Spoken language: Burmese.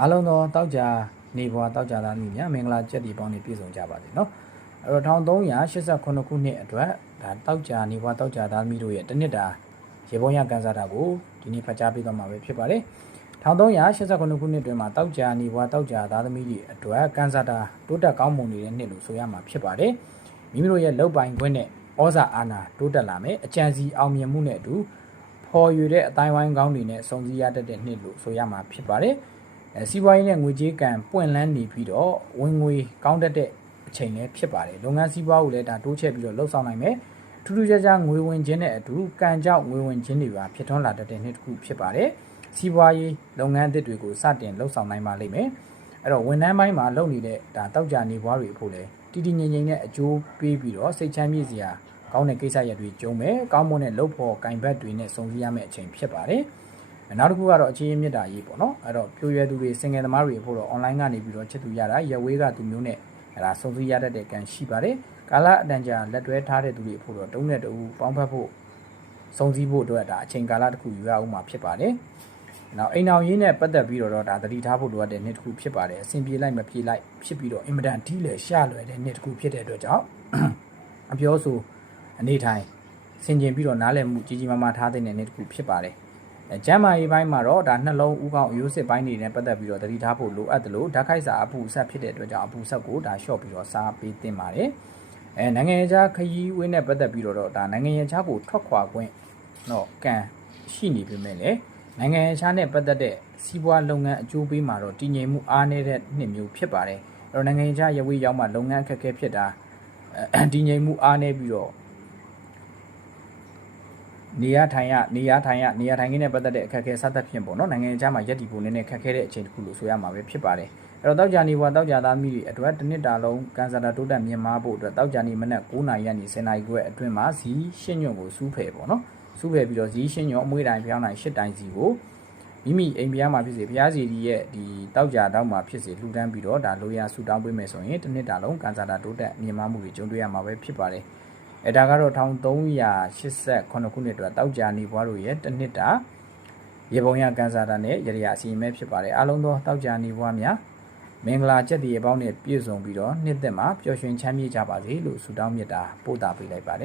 အားလုံးသောတောက်ကြနေဘွာတောက်ကြသားမိများမင်္ဂလာကျက်ဒီပေါင်းနေပြည့်စုံကြပါစေနော်အဲ့တော့1389ခုနှစ်အတွက်ဒါတောက်ကြနေဘွာတောက်ကြသားမိတို့ရဲ့တနစ်တာရေပုံရကန်စားတာကိုဒီနေ့ဖတ်ကြားပေးသွားမှာပဲဖြစ်ပါတယ်1389ခုနှစ်တွင်မှာတောက်ကြနေဘွာတောက်ကြသားသမီးတွေအတွက်ကန်စားတာတိုးတက်ကောင်းမွန်နေတဲ့နှစ်လို့ဆိုရမှာဖြစ်ပါတယ်မိမိတို့ရဲ့လောက်ပိုင်ခွင့်နဲ့ဩဇာအာဏာတိုးတက်လာမယ်အကြံစီအောင်မြင်မှုနဲ့အတူဖော်ယူတဲ့အတိုင်းဝိုင်းကောင်းတွေနဲ့စုံစည်းရတတ်တဲ့နှစ်လို့ဆိုရမှာဖြစ်ပါတယ်စီးပွားရေးနဲ့ငွေကြေးကံပွင့်လန်းနေပြီးတော့ဝင်ငွေကောင်းတတ်တဲ့အချိန်လည်းဖြစ်ပါတယ်လုပ်ငန်းစီးပွားကိုလည်းဒါတိုးချဲ့ပြီးတော့လှုပ်ဆောင်နိုင်မယ်ထူးထူးခြားခြားငွေဝင်ခြင်းနဲ့အတူကံကြောက်ငွေဝင်ခြင်းတွေပါဖြစ်ထွန်းလာတတ်တဲ့နှစ်တစ်ခုဖြစ်ပါတယ်စီးပွားရေးလုပ်ငန်းအသစ်တွေကိုစတင်လှုပ်ဆောင်နိုင်ပါလိမ့်မယ်အဲ့တော့ဝန်ထမ်းပိုင်းမှာလုပ်နေတဲ့ဒါတောက်ကြနေဘွားတွေအဖို့လည်းတည်တည်ငြိမ်ငြိမ်နဲ့အကျိုးပေးပြီးတော့စိတ်ချမ်းမြေ့စရာကောင်းတဲ့ကိစ္စရပ်တွေကျုံမယ်ကောင်းမွန်တဲ့လုပ်ဖို့ကင်ဘတ်တွေနဲ့စုံစည်းရမယ့်အချိန်ဖြစ်ပါတယ်နောက်တစ်ခုကတော့အခြေအမြစ်တာရေးပေါ့နော်အဲ့တော့ပြိုရွယ်သူတွေစင်ငယ်သမားတွေအဖို့တော့ online ကနေပြီးတော့ချစ်သူရတာရဝေးကသူမျိုးနဲ့အဲ့ဒါစုံစည်းရတတ်တဲ့ကံရှိပါတယ်ကာလအတန်ကြာလက်တွဲထားတဲ့သူတွေအဖို့တော့တုံးနဲ့တူပေါင်းဖက်ဖို့စုံစည်းဖို့အတွက်ဒါအချိန်ကာလတစ်ခုယူရအောင်မှာဖြစ်ပါတယ်နောက်အိမ်အောင်ရေးနဲ့ပတ်သက်ပြီးတော့ဒါသတိထားဖို့လိုအပ်တဲ့နေ့တစ်ခုဖြစ်ပါတယ်အစဉ်ပြေလိုက်မပြေလိုက်ဖြစ်ပြီးတော့အင်မတန်ထီးလေရှာလွယ်တဲ့နေ့တစ်ခုဖြစ်တဲ့အတွက်ကြောင့်အပြောဆိုအနေထိုင်ဆင်ခြင်ပြီးတော့နားလည်မှုကြီးကြီးမားမားထားတဲ့နေ့တစ်ခုဖြစ်ပါတယ်ကျမ်းမာရေးပိုင်းမှာတော့ဒါနှလုံးဥကောင်းအယိုးစစ်ပိုင်းတွေနဲ့ပတ်သက်ပြီးတော့သတိထားဖို့လိုအပ်တယ်လို့ဓာတ်ခိုက်စာအပူဆက်ဖြစ်တဲ့အတွက်ကြောင့်အပူဆက်ကိုဒါလျှော့ပြီးတော့စားပေးသင့်ပါတယ်နိုင်ငံရေးခြားခရီးဝေးနဲ့ပတ်သက်ပြီးတော့ဒါနိုင်ငံရေးခြားကိုထွက်ခွာခွင့်တော့ကံရှိနေပေမဲ့လည်းနိုင်ငံရေးခြားနဲ့ပတ်သက်တဲ့စီးပွားလုပ်ငန်းအကျိုးပေးမှာတော့တည်ငြိမ်မှုအားနည်းတဲ့နှစ်မျိုးဖြစ်ပါတယ်အဲ့တော့နိုင်ငံရေးခြားရဝေးရောက်မှလုပ်ငန်းအခက်အခဲဖြစ်တာတည်ငြိမ်မှုအားနည်းပြီးတော့နေရထိုင်ခင်းနဲ့ပတ်သက်တဲ့အခက်အခဲစသဖြင့်ပေါ့နော်နိုင်ငံခြားမှာရက်တီဖို့နည်းနည်းခက်ခဲတဲ့အချိန်တစ်ခုလို့ဆိုရမှာပဲဖြစ်ပါတယ်အဲ့တော့တောက်ကြနေဘွာတောက်ကြသားမိတွေအတွက်တစ်နှစ်တာလုံးကန်ဆာတာတိုးတက်မြင့်မားဖို့အတွက်တောက်ကြနေမနက်9:00 နာရီကနေ10:00 နာရီခွဲအတွင်းမှာဇီးရှင်းညွန့်ကိုစူးဖယ်ပေါ့နော်စူးဖယ်ပြီးတော့ဇီးရှင်းညွန့်အမွှေးတိုင်းဖျောင်းတိုင်း8တိုင်းစီကိုမိမိအိမ်ပြားမှာဖြစ်စေဘုရားစီရဲ့ဒီတောက်ကြတောက်မှာဖြစ်စေလှူဒန်းပြီးတော့ဒါလိုရာဆူတောင်းပေးမယ်ဆိုရင်တစ်နှစ်တာလုံးကန်ဆာတာတိုးတက်မြင့်မားမှုတွေကြုံတွေ့ရမှာပဲဖြစ်ပါတယ်ဒါကတော့1389ခုနှစ်အတွက်တောက်ကြနေဘွားတို့ရဲ့တစ်နှစ်တာရေပုံရကန်ဆာတာနဲ့ရရအစီအမဲဖြစ်ပါတယ်အားလုံးသောတောက်ကြနေဘွားများမင်္ဂလာကျက်တည်အပေါင်းနဲ့ပြည့်စုံပြီးတော့နှစ်သက်မှာပျော်ရွှင်ချမ်းမြေ့ကြပါစေလို့ဆုတောင်းမေတ္တာပို့သပေးလိုက်ပါတယ်